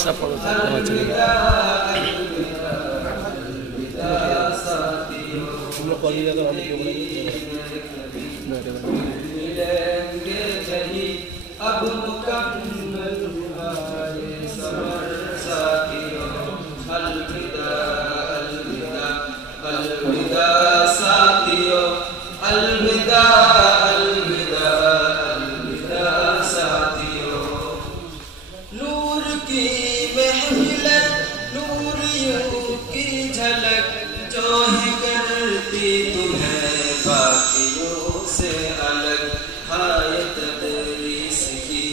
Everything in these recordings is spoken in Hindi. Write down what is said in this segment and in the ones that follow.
सब पढ़ो दवा चलेगा। हम लोग कॉलेज अगर हम क्यों अब मुकम्मल हुआ ये सफर साथियों, अलविदा अलविदा अलविदा साथियों, अलविदा अलविदा अलविदा साथियों। नूर की महफिल नूरियों की झलक जो है करती तुम्हें बाकियों से अलग, हाय तदरीस की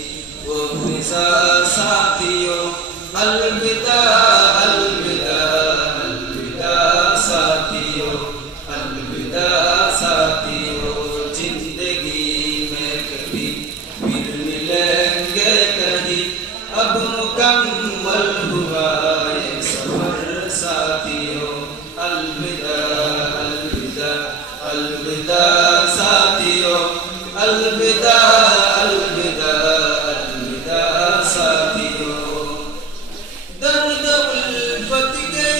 वो फिजा साथियों, अलविदा अलविदा अलविदा साथियों, अलविदा साथियों। जिंदगी में कभी फिर मिलेंगे कहीं, अब मुकम्मल हुआ ये सफर साथियों, अलविदा अलविदा अलविदा साथियों, अलविदा अलविदा अलविदा साथियों। दर्द उल्फत के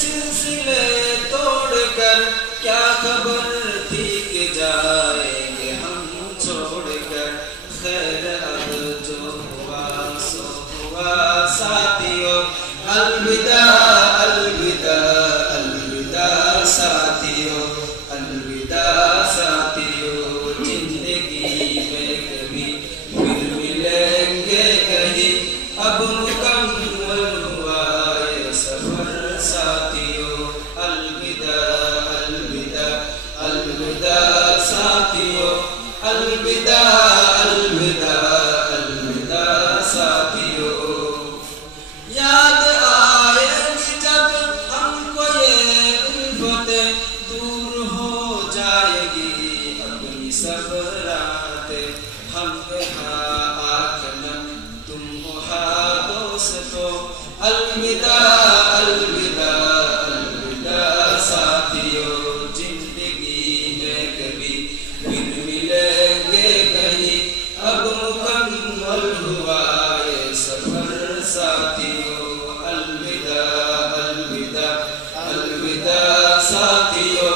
सिलसिले तोड़कर क्या खबर थी कि जाएंगे हम छोड़कर, खैर अब जो हुआ सो हुआ साथियों, अलविदा अलविदा अलविदा साथियों, अलविदा साथियों। जिंदगी में कभी फिर मिलेंगे कहीं, अब मुकम्मल हुआ ये सफर साथियों, अलविदा अलविदा अलविदा साथियों, अलविदा अलविदा अलविदा साथियों। याद आएगी जब हमको ये उल्फतें, दूर हो जाएगी अपनी सब रातें, हम यहाँ आखनम तुम वहाँ दोस्तों, अलविदा अलविदा अलविदा साथियों। जिंदगी में कभी फिर मिलेंगे कहीं, अब मुकम्मल हुआ ये सफर साथियों, अलविदा अलविदा अलविदा साथियों,